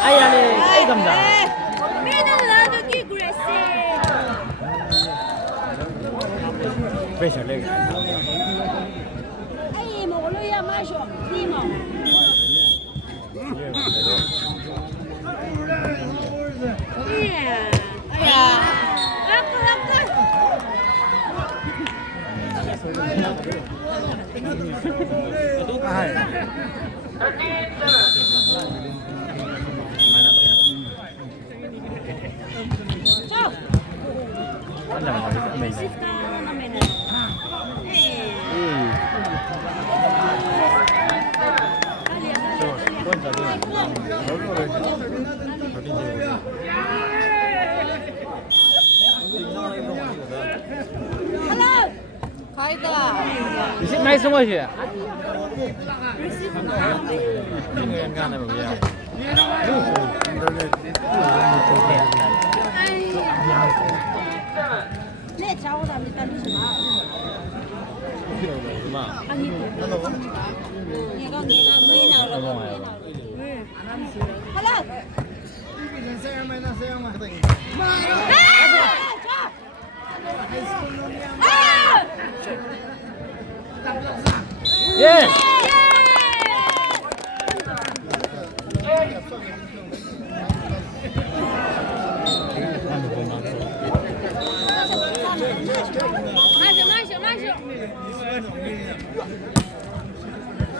Ai ale, ai cầm giả. Bây giờ lên. Ai một lưỡi à mai rồi, đi mà. Receipt mai xong rồi chị ạ. 내 좌우다 일단 아니 얘가 왜 나오려고 왜? 하나 Yes. 마셔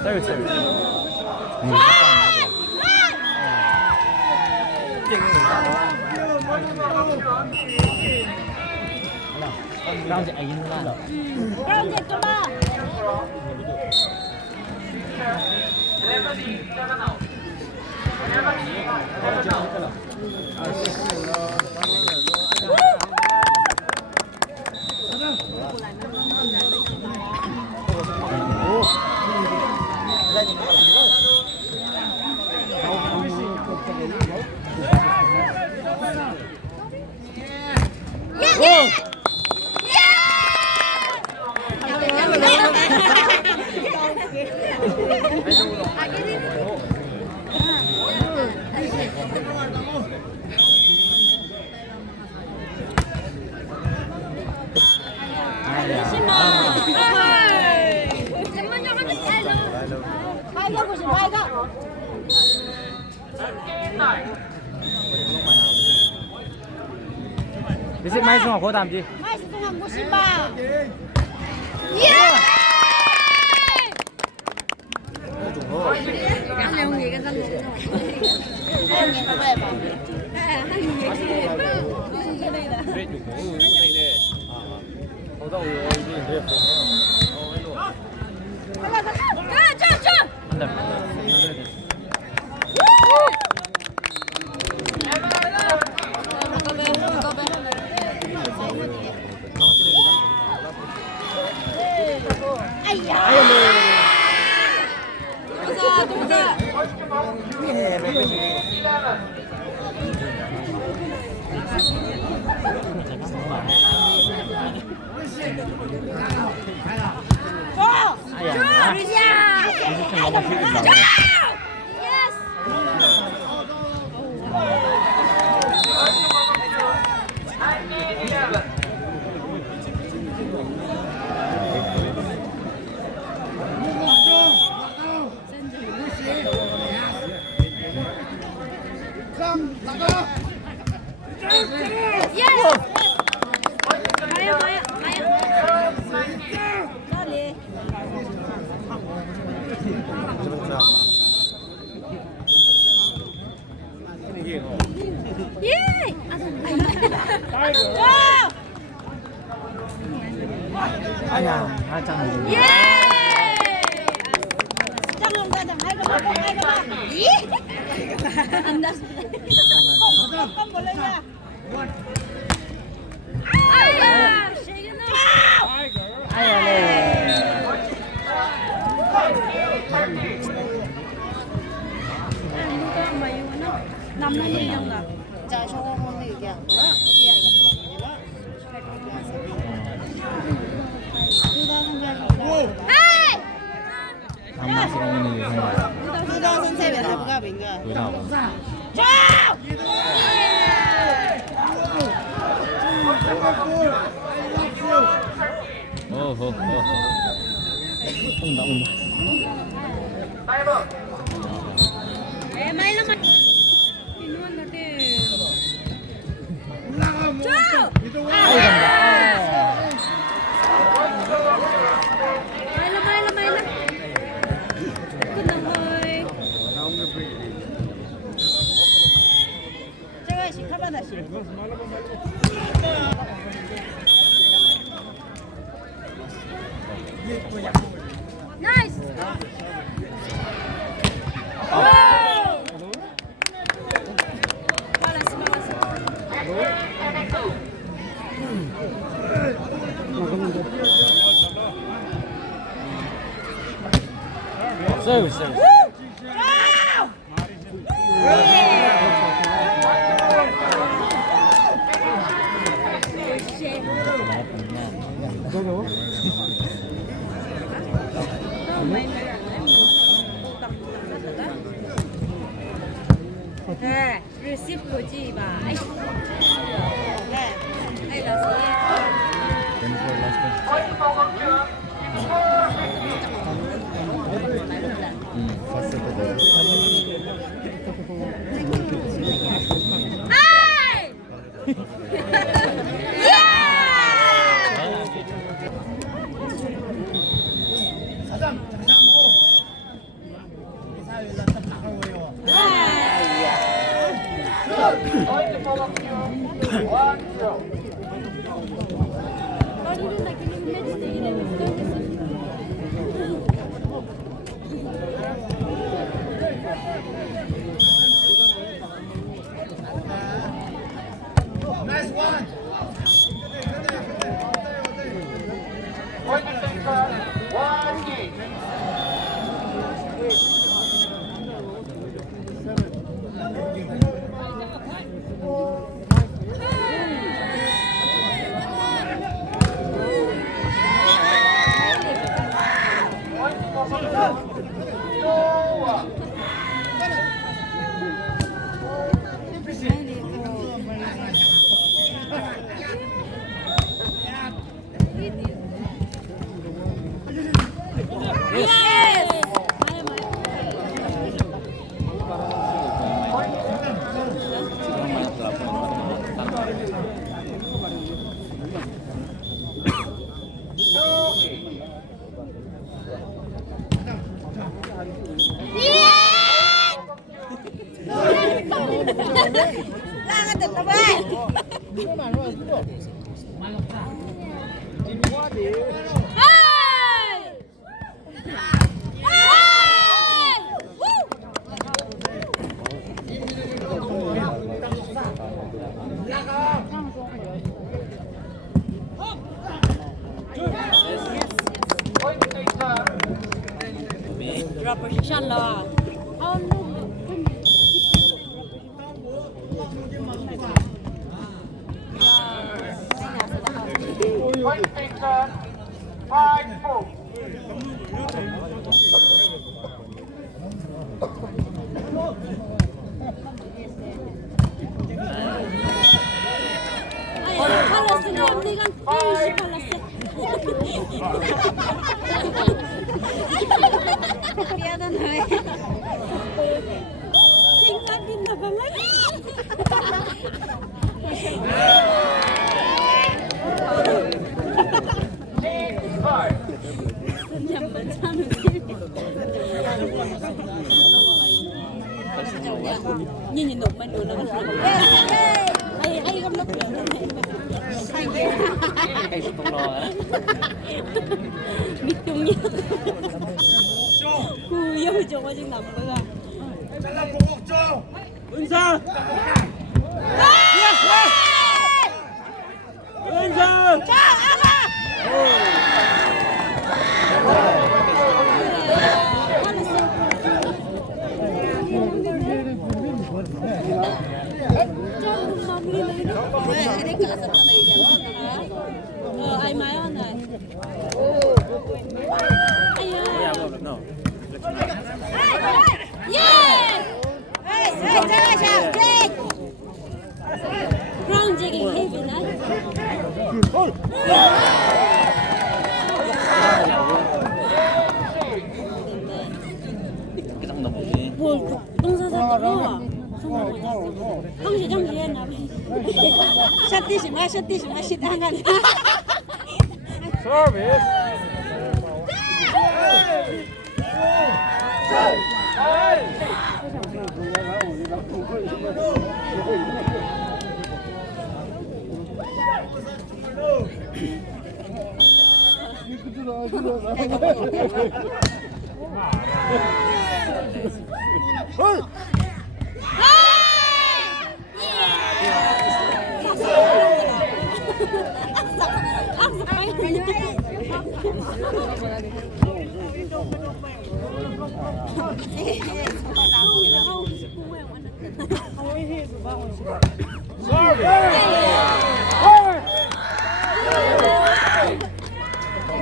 서비스. Rau chị ấy là 그럼 이제 또 봐. Receipt mai xong rồi cô làm gì? Mai sẽ làm 50 ba. Yeah! Cái ông gì cái dân này. Anh nghe về bảo. Anh nghe gì? Cái đây là. 그래 좀 고우 생네. 어다 오요 이제 내 Ga, 좀. 안 돼. 아야, 아 짱. 예! 짱은 가자. 아이고. 예! 안 났어. 깜 몰라야. 아야, 시그널. 아야, 네. 남는 일이었나? 자, 저거 먹는 얘기야. 더 이상하고. 어허. 온다. Mai naman. Kinuha natin. 아이 간다. Maila. Good naman. 제가 시카바다 씨. 나이스. 서비스. Receive của chị bà ấy. Đây là drop position lo. 팔았어, 내가 팔았어. 미안하네. 생각인다 발라기. nhìn nụt mình nó hay găm nút hay không lo á. biết chung nhá cu vô cho qua chân nằm bữa 은서! 은서! 자, 아가! ai máy on này yeah cái thằng đồng gì 뭘 동사사도 정시 정시했나 샷디시마 시당한 서비스.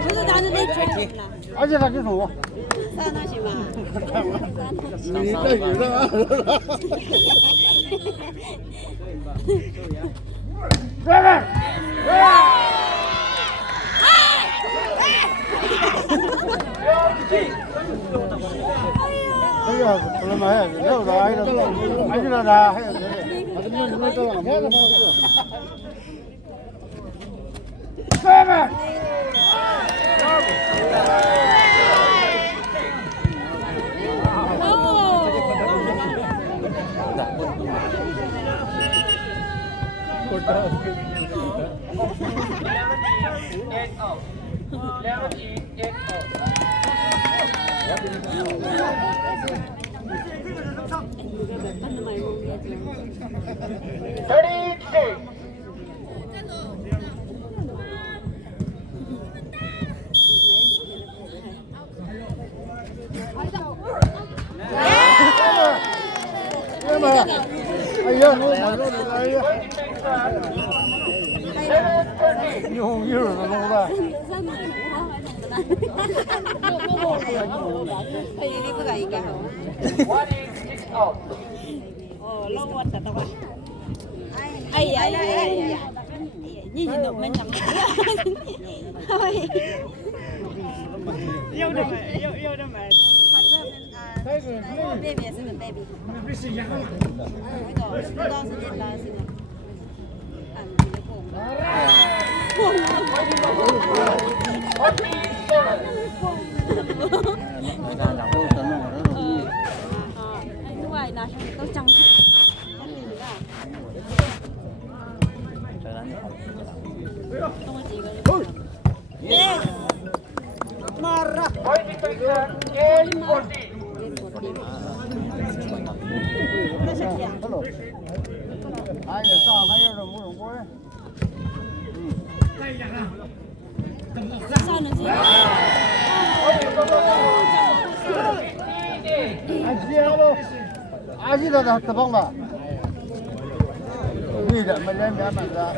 그래서 나는 내 좋아했나 아직 다 계속. 싸나시마 저기가 그러면 해야지. 내가 아니라 나 해야 돼. nhìn được bên nhầm yêu đâu mà baby 있으면 baby 이거 너 스질 나 스질 안 người ta làm cái tấn nó rất là như vậy là tôi chẳng trời đánh 아직도 나 대박마. 위다 말년 야마다.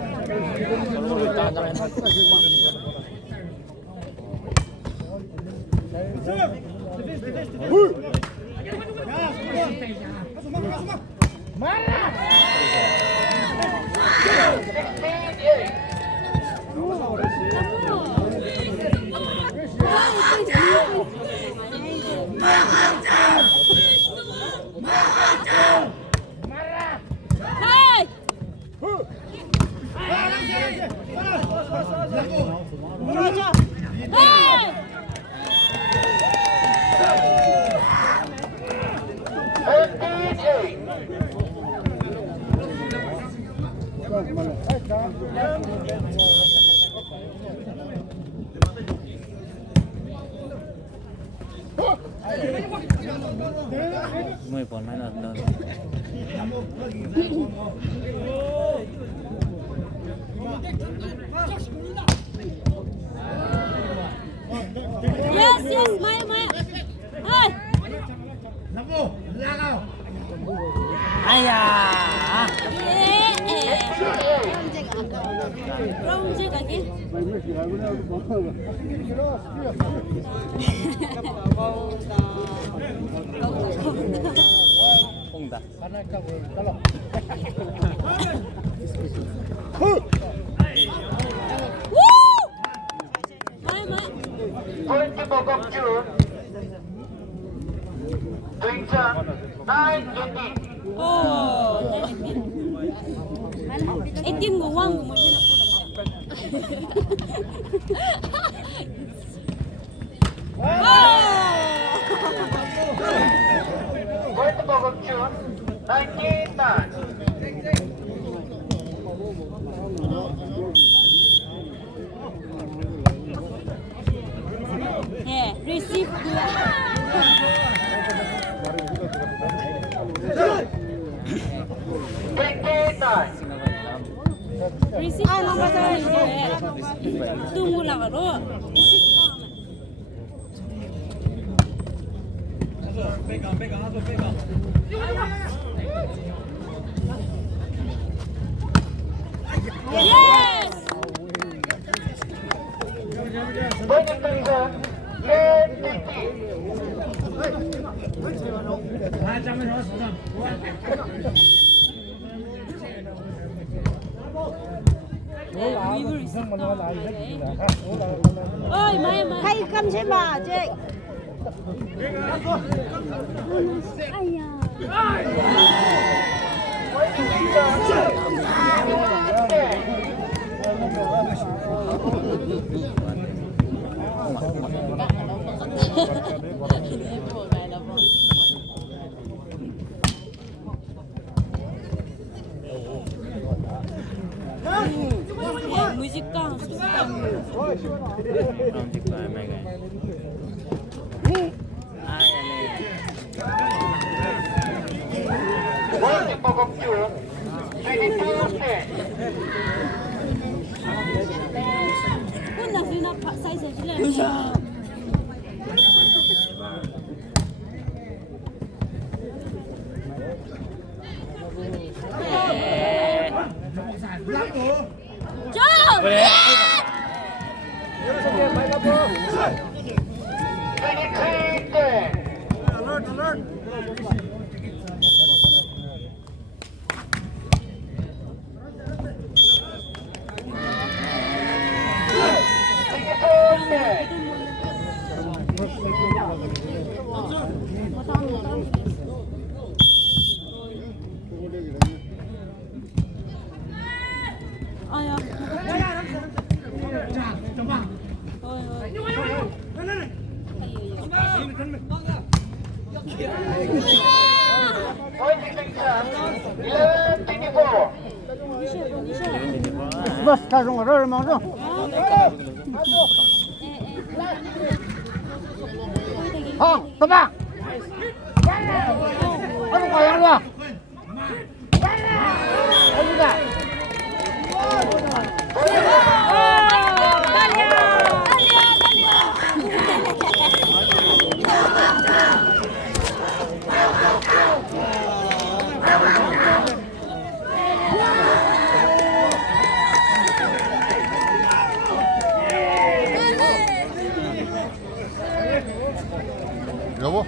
mười còn mấy lần nữa yes yes mày ơi ai da bronze cái không đặt Woo! 25억 준 동전 980 오, Etin nguwang mo sila po lang. 25억 준 99 Yeah, receive dia. Receive ano ba sa inyo eh? Tungo lang ako. Receive ko naman. Yes! Bonus 동전 We will receive now. Ôi, mày mày. Hay căm chế bà chị. Ai da. Musical. Không chụp lại mấy cái. Ai này? 25억 준 22세 Kung na sila pa size sila. Jump! 23세 Ay, Bas kasong orar mo to. Hong, tama. Ano kaya ba? Ano ka? 여보?